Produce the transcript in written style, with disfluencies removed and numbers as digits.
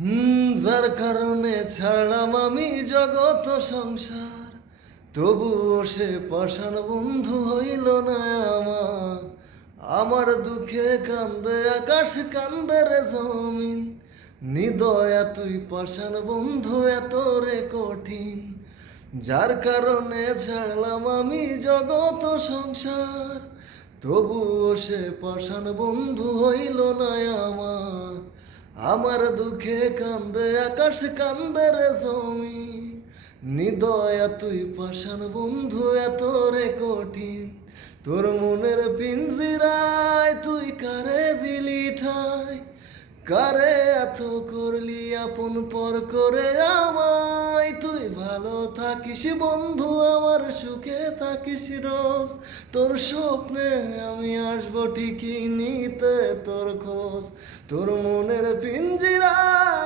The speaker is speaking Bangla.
যার কারণে ছাড়লাম আমি জগৎ সংসার, তবুও সে পাষাণ বন্ধু হইল না আমার। আমার দুঃখে কান্দে আকাশ, কান্দে রে জমিন, নিদয়া তুই পাষাণ বন্ধু এত রে কঠিন। যার কারণে ছাড়লাম আমি জগৎ সংসার, তবুও সে পাষাণ বন্ধু হইল না আমার। আমার দুঃখে কান্দে আকাশ, কান্দে রে জমিন, নিদয়া তুই পাষাণ বন্ধু এত রে কঠিন। তোর মনের পিঞ্জিরায় তুই কারে দিলি ঠাই, কারে এত করলি আপন পর করে আমায়। তুই ভালো থাকিস বন্ধু, আমার সুখে থাকিস রোজ। তোর স্বপ্নে আমি আসবো ঠিকই নিতে তোর খোঁজ। তোর মনের পিঞ্জিরায়